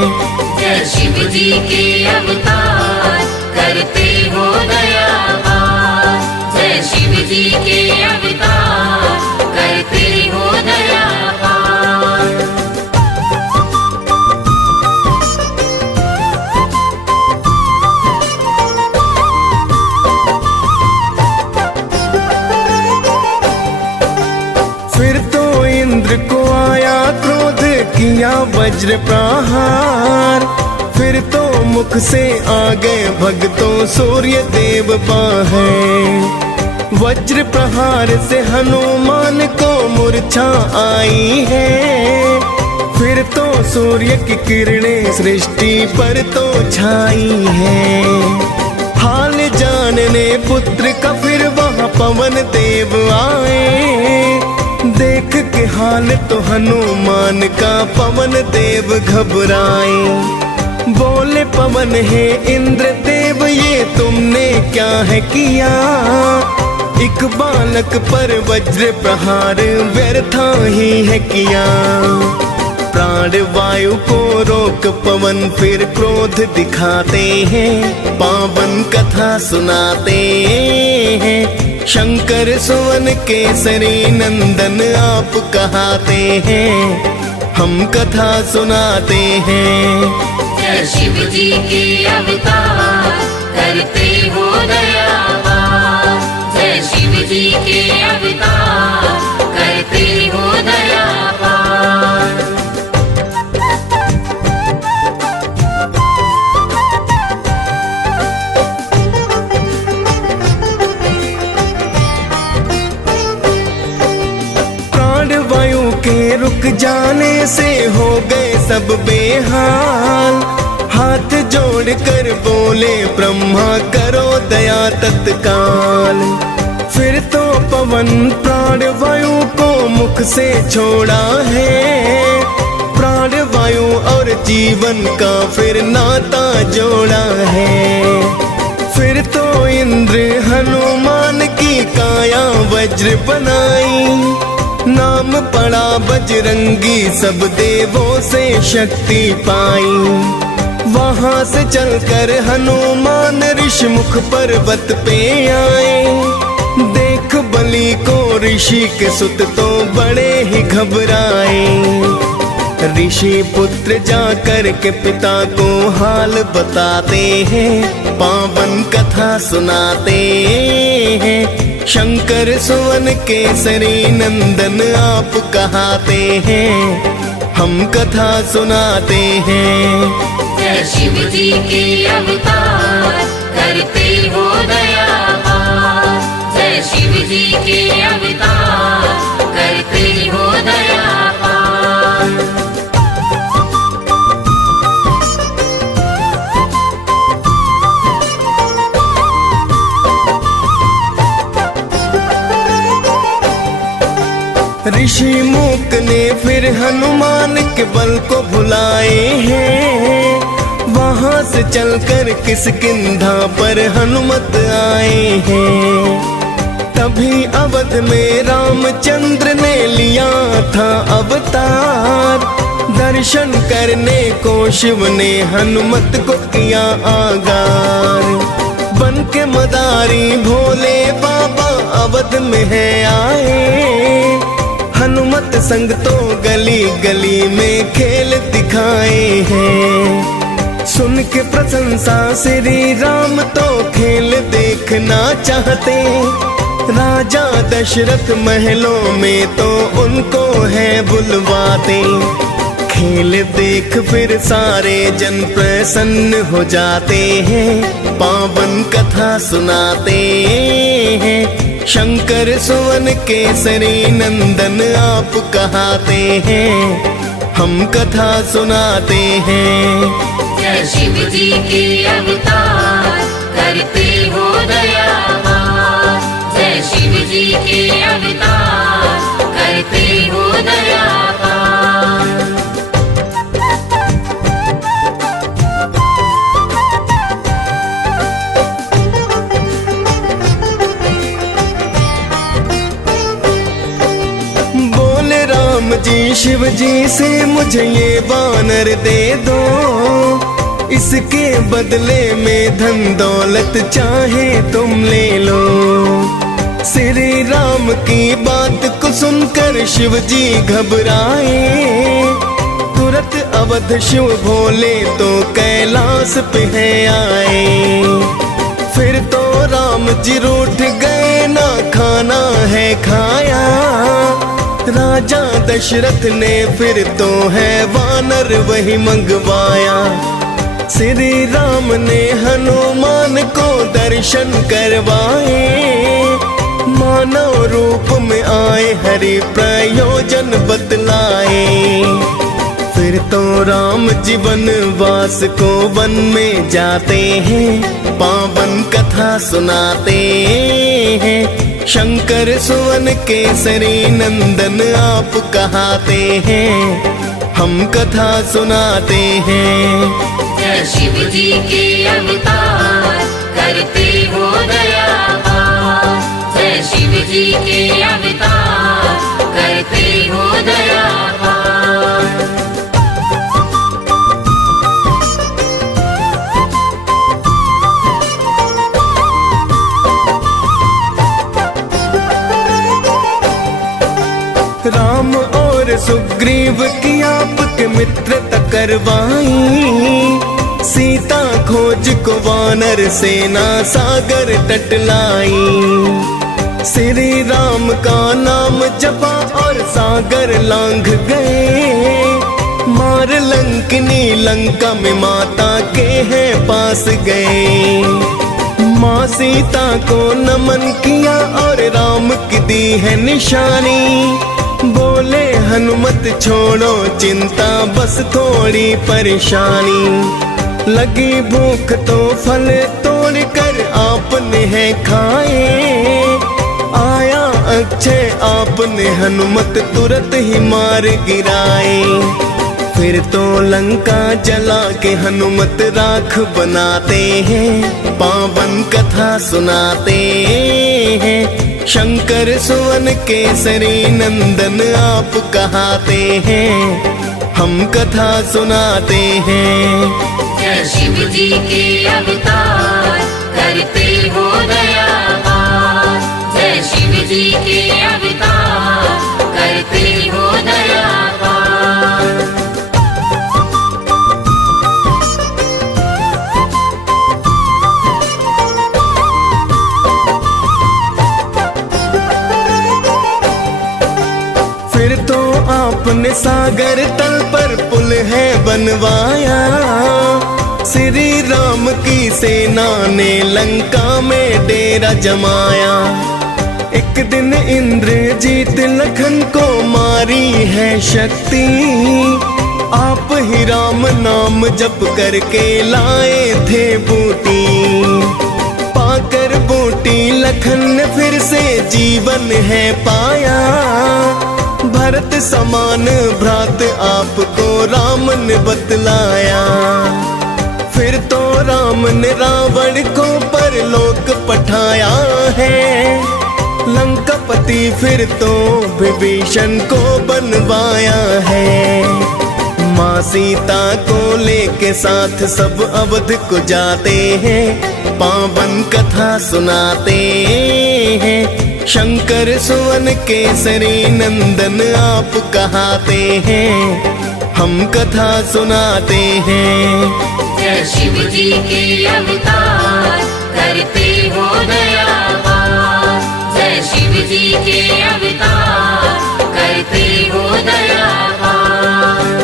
जय शिव जी के अवतार करते हो दया पार। जय शिव जी के अवतार करते हो दया पार। फिर तो इंद्र को आया क्रोध किया वज्र प्रहार, फिर तो मुख से आ गए भक्तों सूर्य देव बाहर। वज्र प्रहार से हनुमान को मूर्छा आई है। फिर तो सूर्य की किरणें सृष्टि पर तो छाई है। हाल जानने पुत्र का फिर वहाँ पवन देव आए। देख के हाल तो हनुमान का पवन देव घबराए। बोले पवन है इंद्र देव ये तुमने क्या है किया। एक बालक पर वज्र प्रहार व्यर्था ही है किया। प्राण वायु को रोक पवन फिर क्रोध दिखाते हैं। पावन कथा सुनाते हैं। शंकर सुवन केसरी नंदन आप कहाते हैं। हम कथा सुनाते हैं। जय शिव जी के अवतार करते हो दयावान। जय शिव जी के अवतार करते हो दयावान। प्राण वायु के रुक जाने से हो गए सब बेहाल। हाथ जोड़ कर बोले ब्रह्मा करो दया तत्काल। फिर तो पवन प्राण वायु को मुख से छोड़ा है। प्राण वायु और जीवन का फिर नाता जोड़ा है। फिर तो इंद्र हनुमान की काया वज्र बनाई। नाम पड़ा बजरंगी सब देवों से शक्ति पाई। वहां से चलकर हनुमान ऋषिमुख पर्वत पे आए। देख बलि को ऋषि के सुत तो बड़े ही घबराए। ऋषि पुत्र जाकर के पिता को हाल बताते हैं। पावन कथा सुनाते हैं। शंकर सुवन केसरी नंदन आप कहाते हैं। हम कथा सुनाते हैं। जय शिव जी के अवतार करते हो दयावान। जय शिव जी के अवतार करते हो दयावान। ऋषि मूक ने फिर हनुमान के बल को भुलाए हैं। वहां से चलकर किष्किंधा पर हनुमत आए हैं। तभी अवध में रामचंद्र ने लिया था अवतार। दर्शन करने को शिव ने हनुमत को किया आगार। बन के मदारी भोले बाबा अवध में है आए। हनुमत संग तो गली गली में खेल दिखाए हैं। सुन के प्रशंसा श्री राम तो खेल देखना चाहते। राजा दशरथ महलों में तो उनको है बुलवाते। खेल देख फिर सारे जन प्रसन्न हो जाते हैं। पावन कथा सुनाते हैं। शंकर सुवन केसरी नंदन आप कहाते हैं। हम कथा सुनाते हैं। जय शिव जी के अवतार करते हो दयावान। जय शिव जी के अवतार करते हो दयावान। जी शिव जी से मुझे ये वानर दे दो। इसके बदले में धन दौलत चाहे तुम ले लो। श्री राम की बात को सुनकर शिव जी घबराए। तुरंत अवध शिव भोले तो कैलाश पे है आए। फिर तो राम जी रूठ गए ना खाना है खाया। राजा दशरथ ने फिर तो है वानर वही मंगवाया। श्री राम ने हनुमान को दर्शन करवाए। मानव रूप में आए हरि प्रयोजन बतलाए। फिर तो राम जीवन वास को वन में जाते हैं, पावन कथा सुनाते हैं। शंकर सुवन केसरी नंदन आप कहाते हैं, हम कथा सुनाते हैं। जय शिव जी के अवतार करते हो दया पार। जय शिव जी के अवतार करते हो दया पार। राम और सुग्रीव की आपके मित्रता करवाई। सीता खोज को वानर सेना सागर तट लाई। श्री राम का नाम जपा और सागर लांघ गए। मार लंकिनी लंका में माता के हैं पास गए। माँ सीता को नमन किया और राम की दी है निशानी। बोले हनुमत छोड़ो चिंता बस थोड़ी परेशानी। लगी भूख तो फल तोड़ कर आपने है खाए। आया अक्षय आपने हनुमत तुरंत ही मार गिराए। फिर तो लंका जला के हनुमत राख बनाते हैं, पावन कथा सुनाते हैं। शंकर सुवन केसरी नंदन आप कहाते हैं, हम कथा सुनाते हैं। जय शिव जी के अवतार करते हो दया पार। जय शिव जी के अवतार करते हो दया पार। फिर तो आपने सागर तल पर पुल है बनवाया। श्री राम की सेना ने लंका में डेरा जमाया। एक दिन इंद्रजीत लखन को मारी है शक्ति। आप ही राम नाम जप करके लाए थे बूटी। पाकर बूटी लखन ने फिर से जीवन है पाया। भरत समान भ्रात आपको राम ने बतलाया। फिर तो राम ने रावण को परलोक पठाया है। लंकापति फिर तो विभीषण को बनवाया है। माँ सीता को लेके साथ सब अवध को जाते हैं, पावन कथा सुनाते हैं। शंकर सुवन केसरी नंदन आप कहाते हैं, हम कथा सुनाते हैं। जय शिव जी के अवतार करते हो दया पार। जय शिव जी के अवतार करते हो दया पार।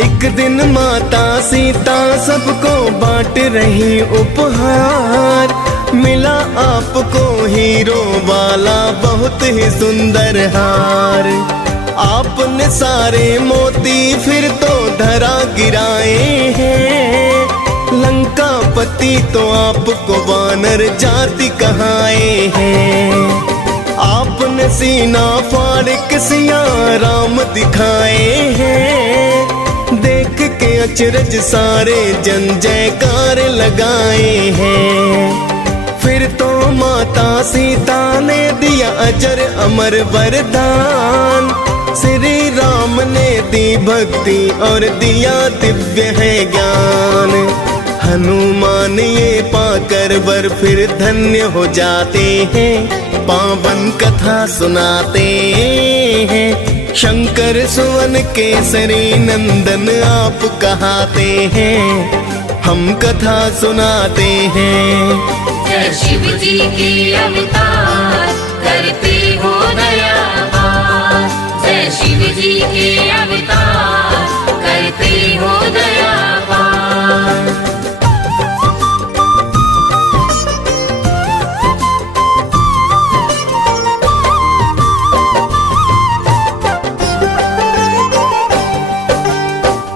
एक दिन माता सीता सबको बांट रही उपहार। मिला आपको हीरो वाला बहुत ही सुंदर हार। आपने सारे मोती फिर तो धरा गिराए हैं। लंकापति तो आपको वानर जाति कहाए हैं। आपने सीना फाड़ के सिया राम दिखाए हैं। देख के अचरज सारे जन जयकार लगाए हैं। फिर तो माता सीता ने दिया अजर अमर वरदान। श्री राम ने दी भक्ति और दिया दिव्य है ज्ञान। हनुमान ये पाकर वर फिर धन्य हो जाते हैं, पावन कथा सुनाते हैं। शंकर सुवन केसरी नंदन आप कहाते हैं, हम कथा सुनाते हैं। जय शिव जी के अवतार करते हो दया पार। जय जय शिव जी के अवतार करते हो दया पार।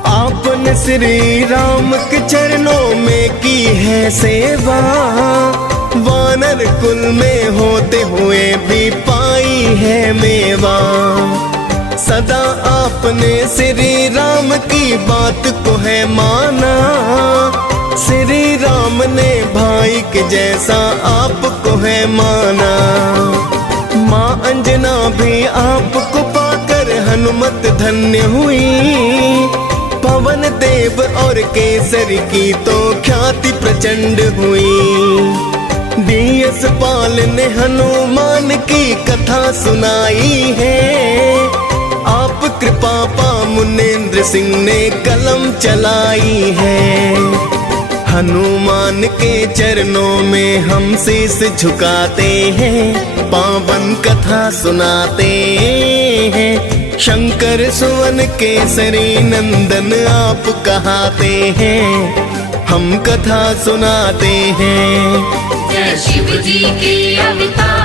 आपने श्री राम के चरणों में की है सेवा, वानर कुल में होते हुए भी पाई है मेवा। सदा आपने श्री राम की बात को है माना, श्री राम ने भाई के जैसा आपको है माना। माँ अंजना भी आपको पाकर हनुमत धन्य हुई, पवन देव और केसरी की तो ख्याति प्रचंड हुई। डीएस पाल ने हनुमान की कथा सुनाई है, आप कृपा पा मुनेन्द्र सिंह ने कलम चलाई है। हनुमान के चरणों में हम शीस झुकाते हैं, पावन कथा सुनाते हैं। शंकर सुवन केसरी नंदन आप कहाते हैं, हम कथा सुनाते हैं। जय शिव जी के अवतार